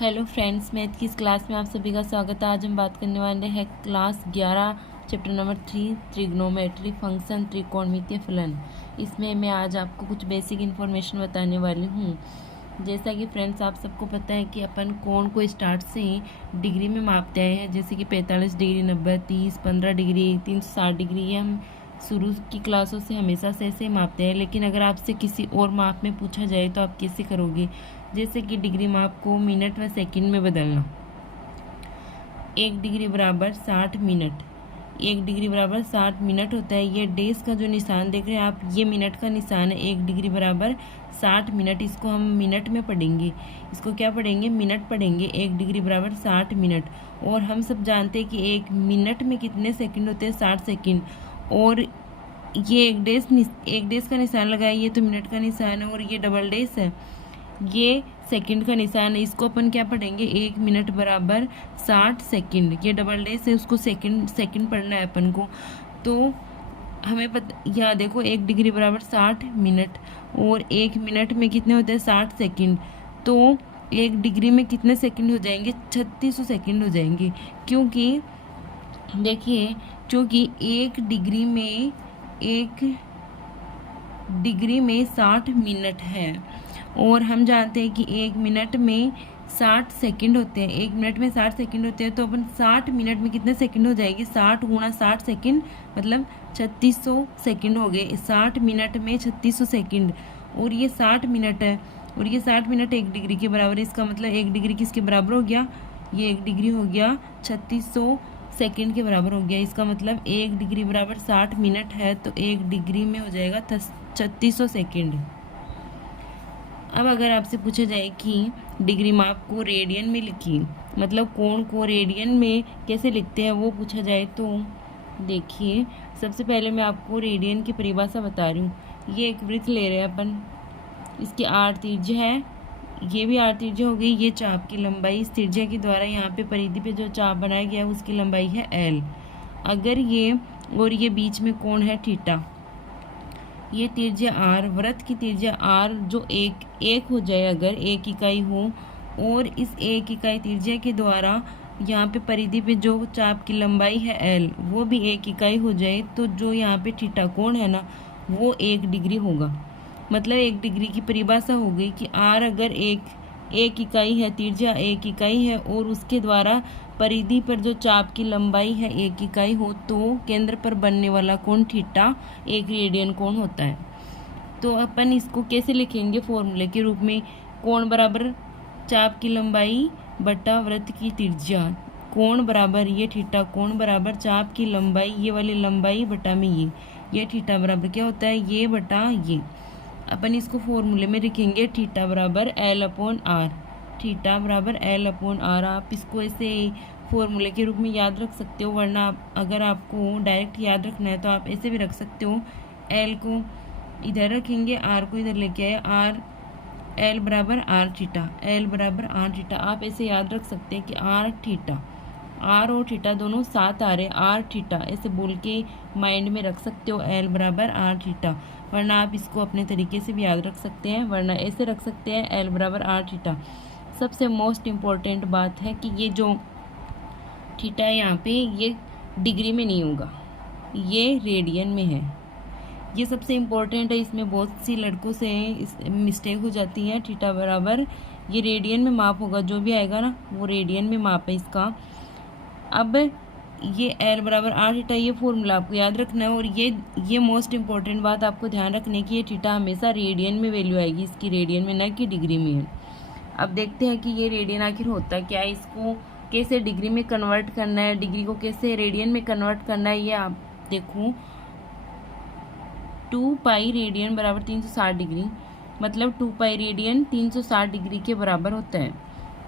Hello friends, math की इस class में आप सभी का स्वागत है। आज हम बात करने वाले हैं class 11 chapter number 3 trigonometry function त्रिकोणमितीय फलन। इसमें मैं आज आपको कुछ बेसिक इन्फॉर्मेशन बताने वाली हूँ। जैसा कि फ्रेंड्स आप सबको पता है कि अपन कोण को स्टार्ट से ही डिग्री में मापते आए हैं, जैसे कि 45 डिग्री, 90, 30, 15 डिग्री, 360 डिग्री। ये हम शुरू की क्लासों से हमेशा से ऐसे ही मापते हैं। लेकिन अगर आपसे किसी और माप में पूछा जाए तो आप कैसे करोगे? जैसे कि डिग्री माप को मिनट व सेकंड में बदलना। 1 डिग्री बराबर 60 मिनट। 1 डिग्री बराबर 60 मिनट होता है। ये डेज का जो निशान देख रहे हैं आप, ये मिनट का निशान है। 1 डिग्री बराबर 60 मिनट, इसको हम मिनट में पढ़ेंगे। इसको क्या पढ़ेंगे? मिनट पढ़ेंगे। 1 डिग्री बराबर 60 मिनट। और हम सब जानते हैं कि 1 मिनट में कितने सेकंड होते हैं? 60 सेकंड। और ये एक डेज का निशान लगाया, ये तो मिनट का निशान है। और ये डबल डेज है, ये सेकंड का निशान है। इसको अपन क्या पढ़ेंगे? 1 मिनट बराबर 60 सेकंड। ये डबल डेज है, उसको सेकंड पढ़ना है अपन को। तो हमें पता, या देखो 1 डिग्री बराबर 60 मिनट और 1 मिनट में कितने होते हैं? 60 सेकंड। तो 1 डिग्री में कितने सेकंड हो जाएंगे? 3600 सेकंड हो जाएंगे। क्योंकि देखिए, क्योंकि 1 डिग्री में 60 मिनट है। और हम जानते हैं कि 1 मिनट में 60 सेकंड होते हैं। 1 मिनट में 60 सेकंड होते हैं। तो अपन 60 मिनट में कितने सेकंड हो जाएगी? 60 गुणा 60 सेकंड मतलब 3600 सेकंड हो गए। 60 मिनट में 3600 सेकंड। और ये 60 मिनट है, और ये 60 मिनट 1 डिग्री के बराबर है। इसका मतलब 1 डिग्री किसके बराबर हो गया? ये 1 डिग्री हो गया 3600 सेकंड के बराबर हो गया। इसका मतलब 1 डिग्री बराबर 60 मिनट है, तो 1 डिग्री में हो जाएगा 3600 सेकंड। अब अगर आपसे पूछा जाए कि डिग्री माप को रेडियन में लिखिए, मतलब कोण को रेडियन में कैसे लिखते हैं वो पूछा जाए, तो देखिए सबसे पहले मैं आपको रेडियन की परिभाषा बता रही हूँ। ये एक वृत्त ले रहे हैं अपन, इसकी 8 त्रिज्या है, ये भी 8 त्रिज्या हो गई। ये चाप की लंबाई, इस त्रिज्या के द्वारा यहाँ पे परिधि पे जो चाप बनाया गया है उसकी लंबाई है L। अगर ये और ये बीच में कोण है थीटा, ये त्रिज्या r, वृत्त की त्रिज्या r जो एक हो जाए, अगर 1 इकाई हो, और इस 1 इकाई त्रिज्या के द्वारा यहाँ पे परिधि पे जो चाप की लंबाई है L वो भी 1 इकाई हो जाए, तो जो यहाँ पे थीटा कोण है ना वो 1 डिग्री होगा। मतलब 1 डिग्री की परिभाषा हो गई कि r अगर एक इकाई है, त्रिज्या 1 इकाई है, और उसके द्वारा परिधि पर जो चाप की लंबाई है 1 इकाई हो, तो केंद्र पर बनने वाला कोण थीटा 1 रेडियन कोण होता है। तो अपन इसको कैसे लिखेंगे? फॉर्मूले के रूप में। कोण बराबर चाप की लंबाई बटा वृत्त की त्रिज्या। कोण बराबर ये थीटा कोण बराबर चाप की लंबाई, ये वाली लंबाई बटा में ये थीटा बराबर क्या होता है? ये बटा ये। अपन इसको फॉर्मूले में लिखेंगे थीटा बराबर L/R। थीटा बराबर L/R। आप इसको ऐसे फॉर्मूले के रूप में याद रख सकते हो, वरना अगर आपको डायरेक्ट याद रखना है तो आप ऐसे भी रख सकते हो। L को इधर रखेंगे, R को इधर लेके आए, L बराबर R थीटा, L बराबर R थीटा। आप ऐसे याद रख सकते हैं कि R थीटा, R और थीटा दोनों साथ आ रहे, R थीटा ऐसे बोल के माइंड में रख सकते हो, L बराबर R थीटा। वरना आप इसको अपने तरीके से भी याद रख सकते हैं, वरना ऐसे रख सकते हैं L बराबर R थीटा। सबसे मोस्ट इम्पॉर्टेंट बात है कि ये जो थीटा है यहाँ पे, ये डिग्री में नहीं होगा, ये रेडियन में है। ये सबसे इम्पोर्टेंट है, इसमें बहुत सी लड़कों से मिस्टेक हो जाती है। थीटा बराबर ये रेडियन में माप होगा, जो भी आएगा ना वो रेडियन में माप है इसका। अब ये L बराबर R थीटा, ये फॉर्मूला आपको याद रखना है। और ये मोस्ट इम्पॉर्टेंट बात आपको ध्यान रखने की, ये थीटा हमेशा रेडियन में वैल्यू आएगी इसकी, रेडियन में, ना कि डिग्री में है। अब देखते हैं कि ये रेडियन आखिर होता क्या है, इसको कैसे डिग्री में कन्वर्ट करना है, डिग्री को कैसे रेडियन में कन्वर्ट करना है। ये आप देखो, 2 पाई रेडियन बराबर 360 डिग्री, मतलब 2 पाई रेडियन 360 डिग्री के बराबर होता है।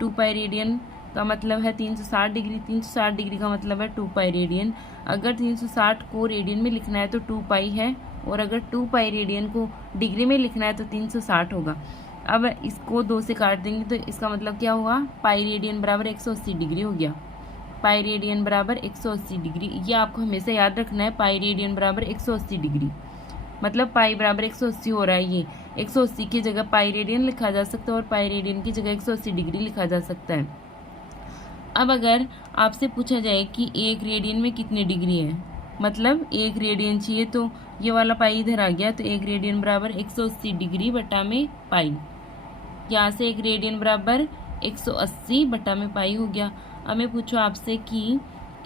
2 पाई रेडियन का मतलब है 360 डिग्री, 360 डिग्री का मतलब है 2 पाई रेडियन। अगर 360 को रेडियन में लिखना है तो 2 पाई है, और अगर 2 पाई रेडियन को डिग्री में लिखना है तो 360 होगा। अब इसको 2 से काट देंगे तो इसका मतलब क्या होगा? पाई रेडियन बराबर 180 डिग्री हो गया। पाई रेडियन बराबर 180 डिग्री, ये आपको हमेशा याद रखना है, पाई रेडियन बराबर 180 डिग्री। मतलब पाई बराबर 180 हो रहा है। ये 180 की जगह पाई रेडियन लिखा जा सकता है और पाई रेडियन की जगह 180 डिग्री लिखा जा सकता है। अब अगर आपसे पूछा जाए कि 1 रेडियन में कितनी डिग्री है, मतलब 1 रेडियन चाहिए, तो ये वाला पाई इधर आ गया, तो 1 रेडियन बराबर 180 डिग्री बटा में पाई। यहाँ से 1 रेडियन बराबर 180 बटा में पाई हो गया। अब मैं पूछूँ आपसे कि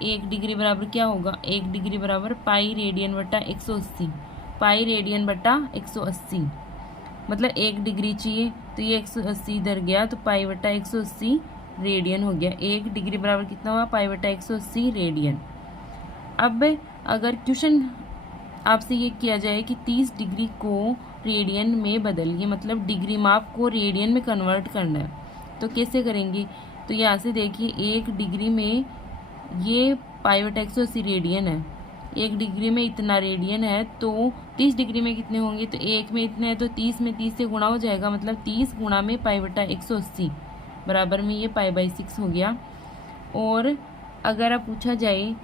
1 डिग्री बराबर क्या होगा। 1 डिग्री बराबर पाई रेडियन बटा 180, पाई रेडियन बटा 180, मतलब 1 डिग्री चाहिए, तो ये 180 इधर गया, तो पाई बटा 180 रेडियन हो गया। 1 डिग्री बराबर कितना हुआ, पाई बटा 180 रेडियन। अब अगर क्वेश्चन आपसे ये किया जाए कि 30 डिग्री को रेडियन में बदलिए, मतलब डिग्री माप को रेडियन में कन्वर्ट करना है, तो कैसे करेंगे। तो यहाँ से देखिए 1 डिग्री में ये पाई बटा 180 रेडियन है, 1 डिग्री में इतना रेडियन है, तो 30 डिग्री में कितने होंगे, तो 1 में इतने हैं, तो 30 में 30 से गुणा हो जाएगा, मतलब 30 गुणा में पाई बटा 180 बराबर में ये पाई बाई 6 हो गया। और अगर आप पूछा जाए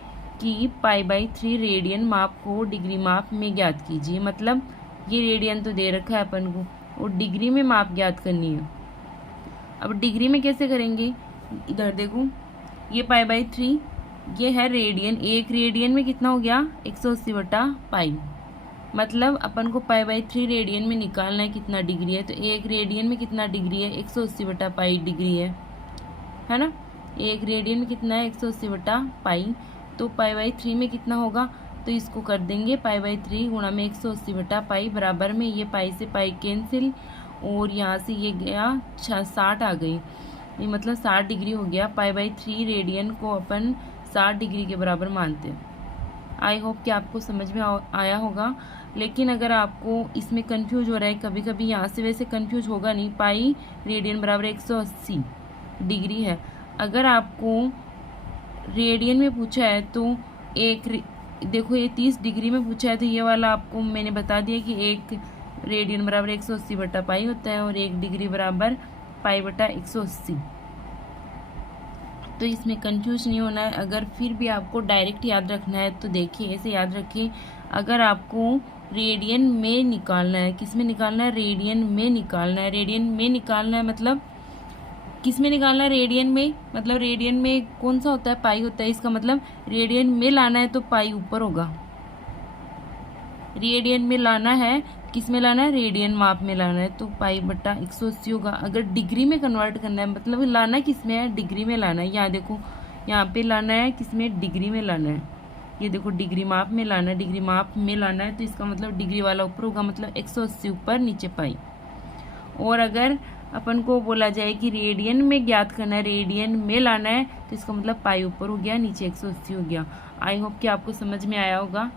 कि पाई बाई 3 रेडियन माप को डिग्री माप में ज्ञात कीजिए, मतलब ये रेडियन तो दे रखा है अपन को और डिग्री में माप ज्ञात करनी है। अब डिग्री में कैसे करेंगे, इधर देखो ये पाई बाई 3 ये है रेडियन, 1 रेडियन में कितना हो गया 180 बटा पाई, मतलब अपन को पाई बाई 3 रेडियन में निकालना है कितना डिग्री है, तो 1 रेडियन में कितना डिग्री है 180 बटा पाई डिग्री है ना। 1 रेडियन में कितना है 180 बटा पाई, तो पाई बाई 3 में कितना होगा, तो इसको कर देंगे पाई बाई 3 गुणा में 180 बटा पाई बराबर में ये पाई से पाई कैंसिल और यहाँ से ये गया 60 आ गई, ये मतलब 60 डिग्री हो गया। पाई बाई 3 रेडियन को अपन 60 डिग्री के बराबर मानते हैं। आई होप कि आपको समझ में आया होगा। लेकिन अगर आपको इसमें कंफ्यूज हो रहा है, कभी कभी यहाँ से वैसे कंफ्यूज होगा नहीं, पाई रेडियन बराबर 180 डिग्री है। अगर आपको रेडियन में पूछा है तो देखो ये 30 डिग्री में पूछा है, तो ये वाला आपको मैंने बता दिया कि 1 रेडियन बराबर 180 बटा पाई होता है और 1 डिग्री बराबर पाई बटा 180। तो इसमें कंफ्यूज नहीं होना है। अगर फिर भी आपको डायरेक्ट याद रखना है तो देखिए ऐसे याद रखिए, अगर आपको रेडियन में निकालना है, किस में निकालना है, रेडियन में निकालना है। रेडियन में निकालना है मतलब किस में निकालना है, रेडियन में, मतलब रेडियन में कौन सा होता है, पाई होता है, इसका मतलब रेडियन में लाना है तो पाई ऊपर होगा। रेडियन में लाना है, किस में लाना है, रेडियन माप में लाना है, तो पाई बटा 180 होगा। अगर डिग्री में कन्वर्ट करना है, मतलब लाना किस में है, डिग्री में लाना है। यहाँ देखो यहाँ पे लाना है किस में, डिग्री में लाना है। ये देखो डिग्री माप में लाना है, डिग्री माप में लाना है, तो इसका मतलब डिग्री वाला ऊपर होगा, मतलब 180 ऊपर नीचे पाई। और अगर अपन को बोला जाए कि रेडियन में ज्ञात करना है, रेडियन में लाना है, तो इसका मतलब पाई ऊपर हो गया, नीचे 180 हो गया। आई होप कि आपको समझ में आया होगा।